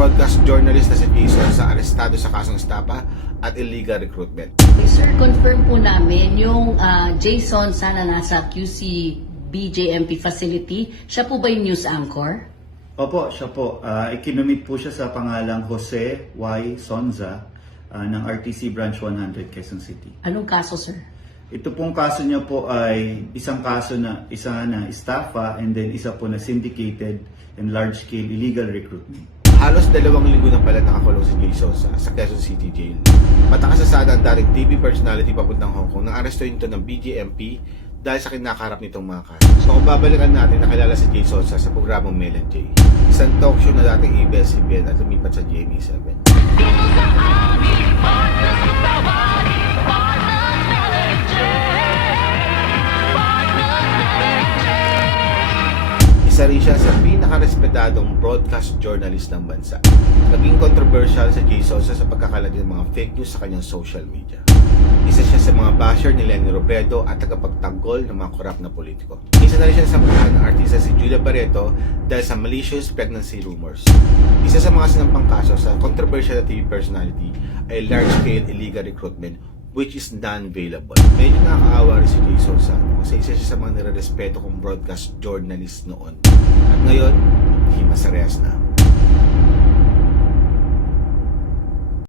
broadcast journalist na si Jason sa arestado sa kasong estapa at illegal recruitment. Sir, confirm po namin yung Jason sana nasa QC BJMP facility. Siya po ba yung news anchor? Opo, siya po. Ikinumit po siya sa pangalang Jose Y. Sonza ng RTC Branch 100, Quezon City. Anong kaso, sir? Ito pong kaso niya po ay isang kaso na isa na estafa and then isa po na syndicated and large-scale illegal recruitment. Halos 2 linggo na pala nakakulong si Jason sa Quezon City Jail. Matakasasada ang dating TV personality papuntang Hong Kong nang arestuhin ito ng BJMP dahil sa kinakaharap nitong mga kaso. So kung babalikan natin, nakilala si Jason sa programang Mel and Jay, isang talk show na dating ABS-CBN at lumipat sa GMA7. Isa rin siya sa pinaka-respetadong broadcast journalist ng bansa. Naging controversial sa Jason sa pagkakalat ng mga fake news sa kanyang social media. Isa siya sa mga basher ni Leni Robredo at tagapagtanggol ng mga korap na politiko. Isa na rin siya sa mga artista si Julia Barreto dahil sa malicious pregnancy rumors. Isa sa mga sinampang kaso sa controversial na TV personality ay large-scale illegal recruitment which is non-available. Medyo nakakaawa rin si Jason sa kasi isa siya sa mga nire-respeto kong broadcast journalist noon. At ngayon, himasarehas na.